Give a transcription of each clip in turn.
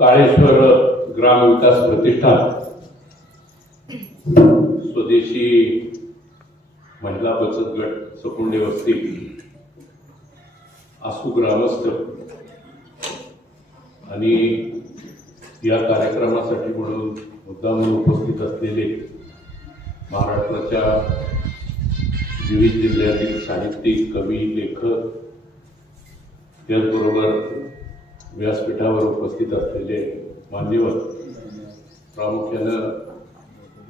काळेश्वर ग्राम विकास प्रतिष्ठान, स्वदेशी महिला बचत गट सकुंडे वस्ती, आसू ग्रामस्थ आणि या कार्यक्रमासाठी म्हणून मुद्दाम उपस्थित असलेले महाराष्ट्राच्या विविध जिल्ह्यातील साहित्यिक, कवी, लेखक, त्याचबरोबर व्यासपीठावर उपस्थित असलेले मान्यवर, प्रामुख्यानं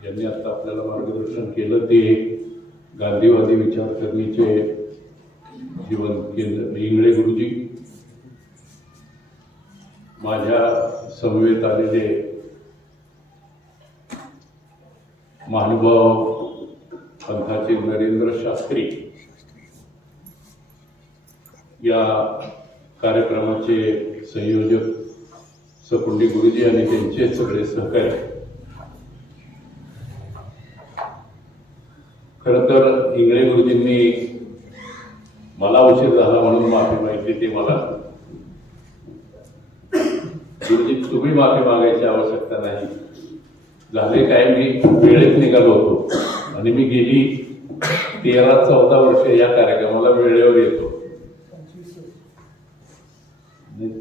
ज्यांनी आता आपल्याला मार्गदर्शन केलं ते गांधीवादी विचारसरणीचे जीवन केंद्र इंगळे गुरुजी, माझ्या समवेत आलेले महानुभाव पंथाचे नरेंद्र शास्त्री, या कार्यक्रमाचे संयोजक सकुंडे गुरुजी आणि त्यांचे सगळे सहकारी. खरं तर इंगळे गुरुजींनी मला उशीर झाला म्हणून माफी मागितली. ते मला गुरुजी तुम्ही माफी मागायची आवश्यकता नाही, झाले काय, मी वेळेत निघालो होतो आणि मी गेली 13-14 वर्ष या कार्यक्रमाला वेळेवर येतो.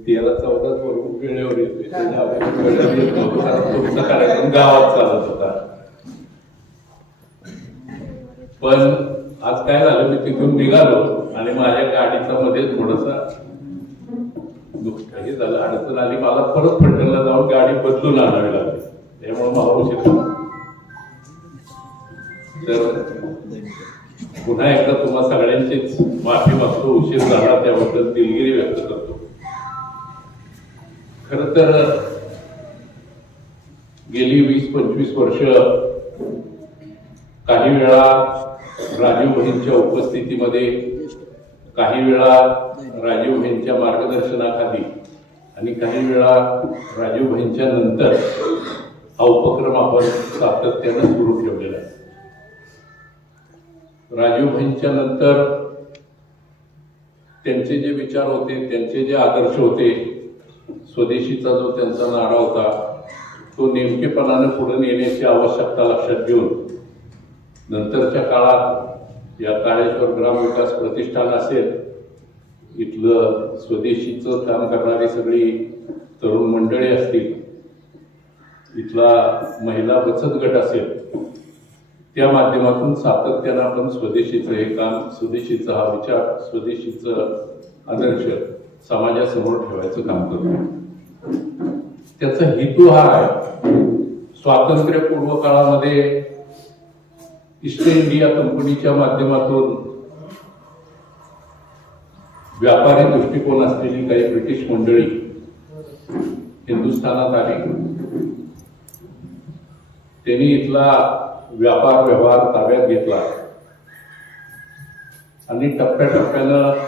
13-14 वरून वेळेवर येतोय, वेळेवर येत नव्हतो कारण तुमचा कार्यक्रम गावात चालत होता. पण आज काय झालं, मी तिथून निघालो आणि माझ्या गाडीचा मध्ये थोडासा हे झालं, अडचण आली. मला परत फलटणला जाऊन गाडी बदलून आणावी लागली, त्यामुळे मला उशीर झाला. तर पुन्हा एकदा तुम्हा सगळ्यांचीच माफी मागतो, उशीर झाला त्याबद्दल दिलगिरी व्यक्त करतो. खर तर गेली 20-25 वर्ष काही वेळा राजीव भाईंच्या उपस्थितीमध्ये, काही वेळा राजीव भाईंच्या मार्गदर्शनाखाली आणि काही वेळा राजीव भाईंच्या नंतर हा उपक्रम आपण सातत्यानं सुरू ठेवलेला आहे. राजीव भाईंच्या नंतर त्यांचे जे विचार होते, त्यांचे जे आदर्श होते, स्वदेशीचा जो त्यांचा नारा होता, तो नेमकेपणाने पुढे नेण्याची आवश्यकता लक्षात घेऊन नंतरच्या काळात या काळेश्वर ग्राम विकास प्रतिष्ठान असेल, इथलं स्वदेशीचं काम करणारी सगळी तरुण मंडळी असतील, इथला महिला बचत गट असेल, त्या माध्यमातून सातत्यानं आपण स्वदेशीचं हे काम, स्वदेशीचा हा विचार, स्वदेशीचं आदर्श समाजासमोर ठेवायचं काम करतो. त्याचा हेतू हा आहे, स्वातंत्र्यपूर्व काळामध्ये ईस्ट इंडिया कंपनीच्या माध्यमातून व्यापारी दृष्टिकोन असलेली काही ब्रिटिश मंडळी हिंदुस्थानात आली. त्यांनी इथला व्यापार व्यवहार ताब्यात घेतला आणि टप्प्याटप्प्यानं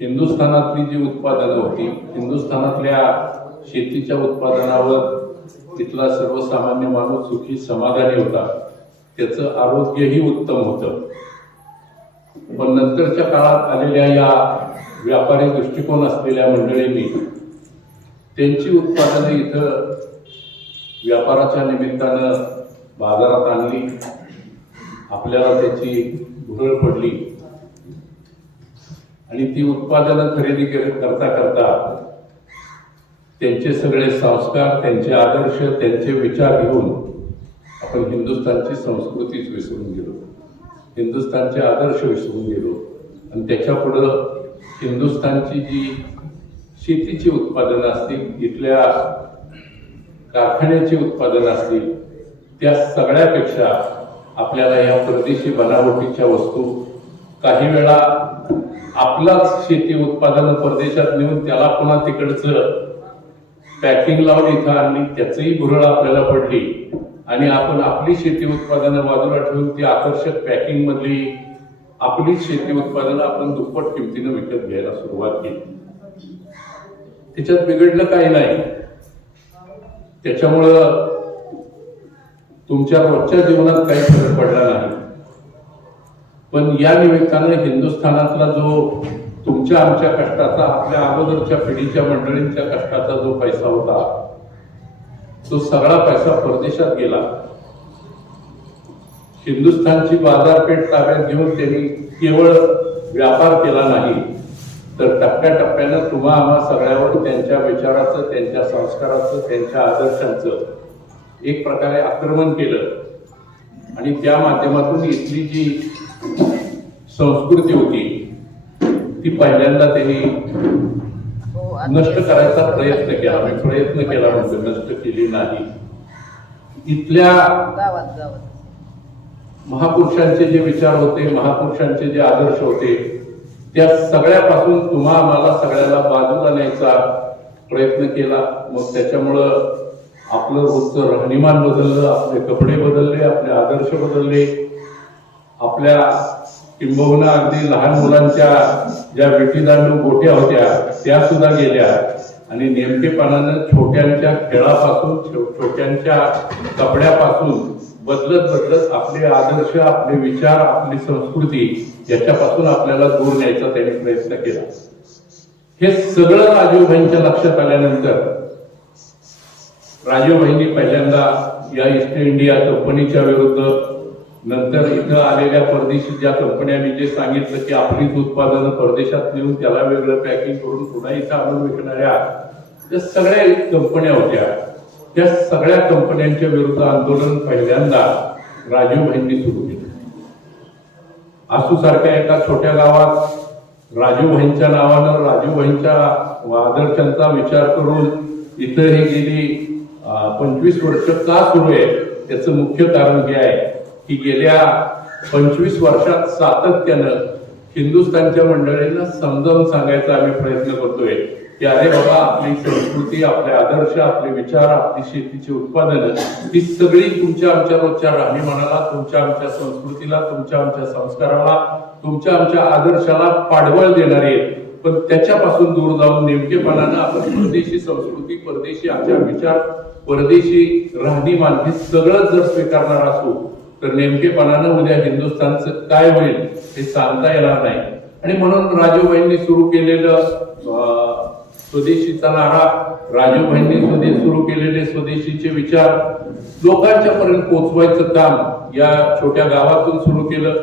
हिंदुस्थानातली जी उत्पादनं होती, हिंदुस्थानातल्या शेतीच्या उत्पादनावर तिथला सर्वसामान्य माणूस सुखी समाधानी होता, त्याचं आरोग्यही उत्तम होतं. पण नंतरच्या काळात आलेल्या या व्यापारी दृष्टिकोन असलेल्या मंडळींनी त्यांची उत्पादनं इथं व्यापाराच्या निमित्तानं बाजारात आणली. आपल्याला त्याची भुरळ पडली आणि ती उत्पादनं खरेदी करता करता त्यांचे सगळे संस्कार, त्यांचे आदर्श, त्यांचे विचार घेऊन आपण हिंदुस्थानची संस्कृतीच विसरून गेलो, हिंदुस्थानचे आदर्श विसरून गेलो आणि त्याच्या पुढं हिंदुस्थानची जी शेतीची उत्पादनं असतील, इथल्या कारखान्याची उत्पादनं असतील, त्या सगळ्यापेक्षा आपल्याला या परदेशी बनावटीच्या वस्तू, काही वेळा आपलाच शेती उत्पादनं परदेशात नेऊन त्याला पुन्हा तिकडचं पॅकिंग लावून इथं आणली, त्याचंही भुरळ आपल्याला पडली आणि आपण आपली शेती उत्पादनं बाजूला ठेवून ती आकर्षक पॅकिंग मधली आपलीच शेती उत्पादनं आपण दुप्पट किमतीनं विकत घ्यायला सुरुवात केली. त्याच्यात बिघडलं काही नाही, त्याच्यामुळं तुमच्या रोजच्या जीवनात काही फरक पडला नाही. पण या निमित्तानं हिंदुस्थानातला जो तुमच्या आमच्या कष्टाचा, आपल्या अगोदरच्या पिढीच्या मंडळींच्या कष्टाचा जो पैसा होता तो सगळा पैसा परदेशात गेला. हिंदुस्थानची बाजारपेठ ताब्यात घेऊन त्यांनी केवळ व्यापार केला नाही, तर टप्प्याटप्प्यानं तुम्हा आम्हा सगळ्यावर त्यांच्या विचाराचं, त्यांच्या संस्काराचं, त्यांच्या आदर्शांचं एक प्रकारे आक्रमण केलं. आणि त्या माध्यमातून इथली जी संस्कृती होती ती पहिल्यांदा त्यांनी नष्ट करायचा प्रयत्न केला. प्रयत्न केला म्हणजे नष्ट केली नाही. इथल्या महापुरुषांचे जे विचार होते, महापुरुषांचे जे आदर्श होते, त्या सगळ्यापासून तुम्हा आम्हाला सगळ्याला बाजूला न्यायचा प्रयत्न केला. मग त्याच्यामुळं आपलं रोजचं राहणीमान बदललं, आपले कपडे बदलले, आपले आदर्श बदलले. आपल्या किंबहुना अगदी लहान मुलांच्या ज्या विटीदांडू गोट्या होत्या त्या सुद्धा गेल्या. आणि नेमकेपणानं छोट्यांच्या खेळापासून, छोट्यांच्या कपड्यापासून बदलत बदलत आपले आदर्श, आपले विचार, आपली संस्कृती याच्यापासून आपल्याला दूर न्यायचा त्यांनी प्रयत्न केला. हे सगळं राजीवभाईंच्या लक्षात आल्यानंतर राजीवभाईंनी पहिल्यांदा या ईस्ट इंडिया कंपनीच्या विरुद्ध, नंतर इथं आलेल्या परदेशी ज्या कंपन्या मी जे सांगितलं की आपलीच उत्पादनं परदेशात नेऊन त्याला वेगळं पॅकिंग करून पुन्हा इथं आणून विकणाऱ्या ज्या सगळ्या कंपन्या होत्या, त्या सगळ्या कंपन्यांच्या विरुद्ध आंदोलन पहिल्यांदा राजीवभाईंनी सुरू केलं. आसू सारख्या एका छोट्या गावात राजीवभाईंच्या नावानं, राजीवभाईंच्या आदर्शांचा विचार करून इथं हे गेली 25 वर्ष का सुरू आहे, त्याचं मुख्य कारण हे आहे की गेल्या 25 वर्षात सातत्यानं हिंदुस्थानच्या मंडळींना समजावून सांगायचा आम्ही प्रयत्न करतोय की अरे बाबा, आपली संस्कृती, आपले आदर्श, आपले विचार, आपली शेतीची उत्पादनं ही सगळी तुमच्या आमच्या रोजच्या राहणीमानाला, तुमच्या आमच्या संस्कृतीला, तुमच्या आमच्या संस्काराला, तुमच्या आमच्या आदर्शाला पाठबळ देणारी आहेत. पण त्याच्यापासून दूर जाऊन नेमकेपणानं आपण परदेशी संस्कृती, परदेशी आमच्या विचार, परदेशी राहणीमान हे सगळं जर स्वीकारणार असू तर नेमकेपणानं उद्या हिंदुस्थानचं काय होईल हे सांगता येणार नाही. आणि म्हणून राजीवभाईंनी सुरू केलेलं स्वदेशीचा नारा, राजीवभाईंनी सुरू केलेले स्वदेशीचे विचार लोकांच्या पर्यंत पोहोचवायचं काम या छोट्या गावातून सुरू केलं.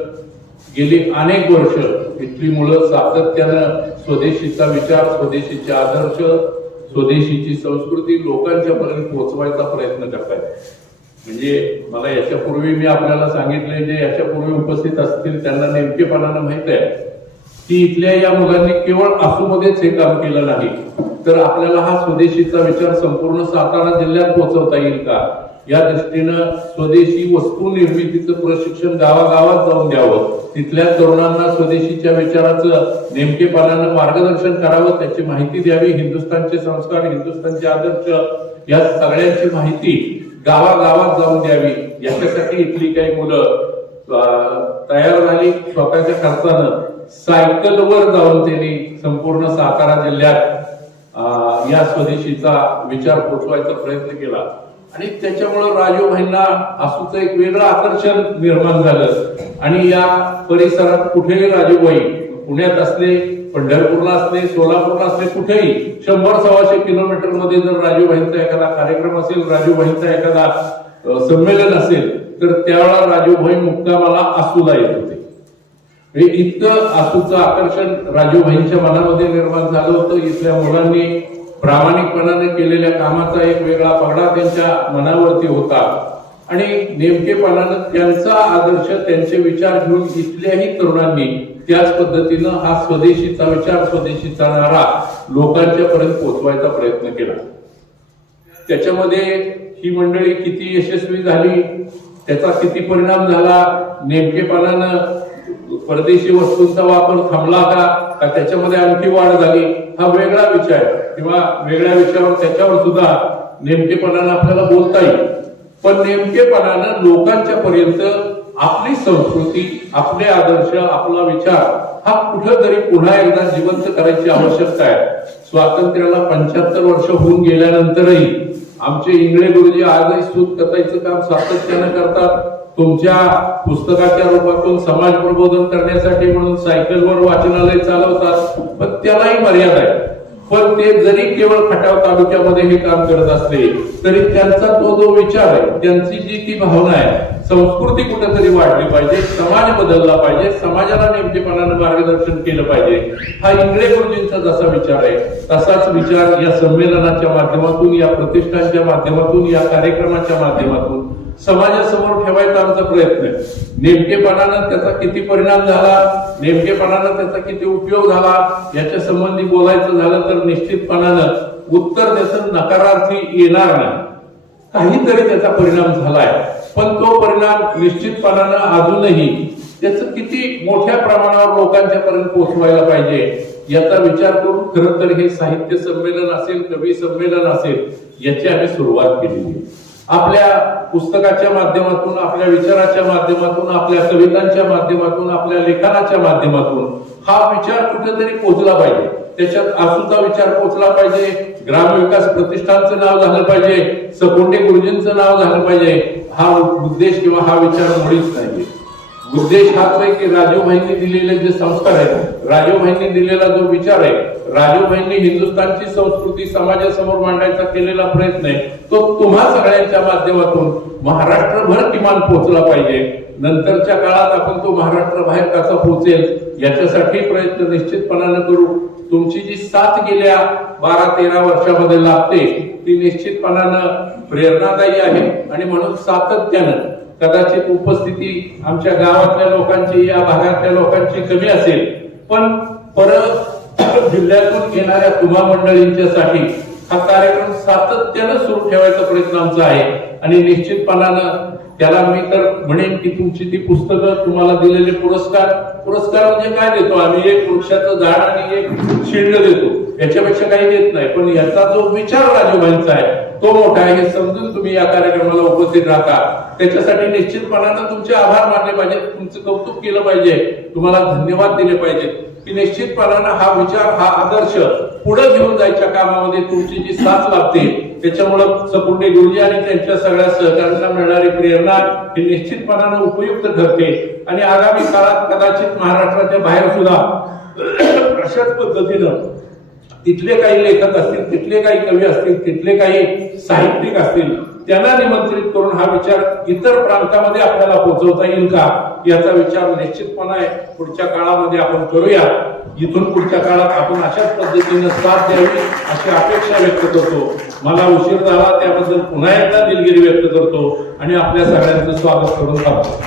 गेली अनेक वर्ष इथली मुलं सातत्यानं स्वदेशीचा विचार, स्वदेशीचे आदर्श, स्वदेशीची संस्कृती लोकांच्या पर्यंत पोहोचवायचा प्रयत्न करतायत. म्हणजे मला याच्यापूर्वी मी आपल्याला सांगितले, जे याच्यापूर्वी उपस्थित असतील त्यांना नेमकेपणानं माहित आहे की इथल्या या मुलांनी केवळ आसूमध्येच हे काम केलं नाही, तर आपल्याला हा स्वदेशीचा विचार संपूर्ण सातारा जिल्ह्यात पोहोचवता येईल का, या दृष्टीनं स्वदेशी वस्तू निर्मितीचं प्रशिक्षण गावागावात जाऊन द्यावं, तिथल्या तरुणांना स्वदेशीच्या विचाराचं नेमकेपणानं मार्गदर्शन करावं, त्याची माहिती द्यावी. हिंदुस्थानचे संस्कार, हिंदुस्थानचे आदर्श या सगळ्यांची माहिती गावागावात जाऊन द्यावी. याच्यासाठी इथली काही मुलं तयार झाली. स्वतःच्या खर्चानं सायकलवर जाऊन त्यांनी संपूर्ण सातारा जिल्ह्यात या स्वदेशीचा विचार पोचवायचा प्रयत्न केला. आणि त्याच्यामुळं राजीवभाईंना आसूचं एक वेगळं आकर्षण निर्माण झालं. आणि या परिसरात कुठेही राजीवभाई, पुण्यात असले, पंढरपूरला असले, सोलापूरला असले, कुठेही 100-125 किलोमीटर मध्ये जर राजीवभाईंचा एखादा कार्यक्रम असेल, राजीवभाईंचा एखादा संमेलन असेल, तर त्यावेळेला राजीवभाई मुक्कामाला आसूला येत होते. इतकं आसूचं आकर्षण राजीवभाईंच्या मनामध्ये निर्माण झालं होतं. इथल्या मुलांनी प्रामाणिकपणाने केलेल्या कामाचा एक वेगळा पगडा त्यांच्या मनावरती होता. आणि नेमकेपणानं त्यांचा आदर्श, त्यांचे विचार घेऊन इथल्याही तरुणांनी त्याच पद्धतीनं हा स्वदेशीचा विचार, स्वदेशीचा नारा लोकांच्या पर्यंत पोहोचवायचा प्रयत्न केला. त्याच्यामध्ये ही मंडळी किती यशस्वी झाली, त्याचा किती परिणाम झाला, नेमकेपणानं परदेशी वस्तूंचा वापर थांबला का त्याच्यामध्ये आणखी वाढ झाली, हा वेगळा विचार किंवा वेगळ्या विषयावर त्याच्यावर सुद्धा नेमकेपणानं आपल्याला बोलता येईल. पण नेमकेपणानं लोकांच्या पर्यंत आपली संस्कृती, आपले आदर्श, आपला विचार हा कुठंतरी पुन्हा एकदा जिवंत करायची आवश्यकता आहे. स्वातंत्र्याला 75 वर्ष होऊन गेल्यानंतरही आमचे इंगळे गुरुजी आजही सूत कताईचं काम सातत्यानं करतात. तुमच्या पुस्तकाच्या रूपातून समाज प्रबोधन करण्यासाठी म्हणून सायकलवर वाचनालय चालवतात, पण त्यालाही मर्यादा आहे. पण ते जरी केवळ खटाव तालुक्यामध्ये हे काम करत असले तरी त्यांचा तो जो विचार आहे, त्यांची जी ती भावना आहे, संस्कृती कुठेतरी वाढली पाहिजे, समाज बदलला पाहिजे, समाजाला नेमकेपणानं मार्गदर्शन केलं पाहिजे, हा इंगळे गुरुजींचा जसा विचार आहे तसाच विचार या संमेलनाच्या माध्यमातून, या प्रतिष्ठानच्या माध्यमातून, या कार्यक्रमाच्या माध्यमातून समाजासमोर ठेवायचा आमचा प्रयत्न आहे. नेमकेपणानं त्याचा किती परिणाम झाला, नेमकेपणानं त्याचा किती उपयोग झाला याच्या संबंधी बोलायचं झालं तर निश्चितपणानं उत्तर त्याचं नकारार्थी येणार नाही. काहीतरी त्याचा परिणाम झालाय, पण तो परिणाम निश्चितपणानं अजूनही त्याचं किती मोठ्या प्रमाणावर लोकांच्या पर्यंत पोहोचवायला पाहिजे याचा विचार करून खरं तर हे साहित्य संमेलन असेल, कवी संमेलन असेल, याची आम्ही सुरुवात केलेली आहे. आपल्या पुस्तकाच्या माध्यमातून, आपल्या विचाराच्या माध्यमातून, आपल्या कवितांच्या माध्यमातून, आपल्या लेखनाच्या माध्यमातून हा विचार कुठेतरी पोहोचला पाहिजे. त्याच्यात आसूचा विचार पोहोचला पाहिजे, ग्रामविकास प्रतिष्ठानचं नाव झालं पाहिजे, सकोंडे गुरुजींचं नाव झालं पाहिजे. हा उद्देश किंवा हा विचार मुळीच नाही. उद्देश हाच आहे की राजूभाईंनी दिलेले जे संस्कार आहेत, राजूभाईंनी दिलेला जो विचार आहे, राजूभाईंनी हिंदुस्थानची संस्कृती समाजासमोर मांडायचा केलेला प्रयत्न आहे, तो तुम्हा सगळ्यांच्या माध्यमातून महाराष्ट्रभर किमान पोहोचला पाहिजे. नंतरच्या काळात आपण तो महाराष्ट्र बाहेर कसा पोहोचेल याच्यासाठी प्रयत्न निश्चितपणानं करू. तुमची जी साथ गेल्या 12-13 वर्षामध्ये लागते ती निश्चितपणानं प्रेरणादायी आहे आणि म्हणून सातत्यानं कदाचित उपस्थिती आमच्या गावातल्या लोकांची, या भागातल्या लोकांची कमी असेल, पण परत जिल्ह्यातून येणाऱ्या तुम्हा मंडळींच्यासाठी हा कार्यक्रम सातत्यानं सुरू ठेवायचा प्रयत्न आमचा आहे. आणि निश्चितपणानं त्याला मी तर म्हणेन की तुमची ती पुस्तकं, तुम्हाला दिलेले पुरस्कार म्हणजे काय देतो आम्ही? एक वृक्षाचं झाड आणि एक शिंड देतो, याच्यापेक्षा काही देत नाही. पण याचा जो विचार राजूभाईंचा आहे तो मोठा आहे हे समजून तुम्ही या कार्यक्रमाला उपस्थित राहता. त्याच्यासाठी निश्चितपणानं तुमचे आभार मानले पाहिजेत, तुमचं कौतुक केलं पाहिजे, तुम्हाला धन्यवाद दिले पाहिजेत की निश्चितपणानं हा विचार, हा आदर्श पुढे घेऊन जायच्या कामामध्ये तुमची जी साथ लागते त्याच्यामुळं सकुंडे गुरुजी आणि त्यांच्या सगळ्या सहकार्यांना मिळणारी प्रेरणा ही निश्चितपणानं उपयुक्त ठरते. आणि आगामी काळात कदाचित महाराष्ट्राच्या बाहेर सुद्धा अशाच पद्धतीनं तिथले काही लेखक असतील, तिथले काही कवी असतील, तिथले काही साहित्यिक असतील, त्यांना निमंत्रित करून हा विचार इतर प्रांतामध्ये आपल्याला पोहोचवता येईल का याचा विचार निश्चितपणे पुढच्या काळामध्ये आपण करूया. इथून पुढच्या काळात आपण अशाच पद्धतीने साथ द्यावी अशी अपेक्षा व्यक्त करतो. मला उशीर झाला त्याबद्दल पुन्हा एकदा दिलगिरी व्यक्त करतो आणि आपल्या सगळ्यांचं स्वागत करून टाकतो.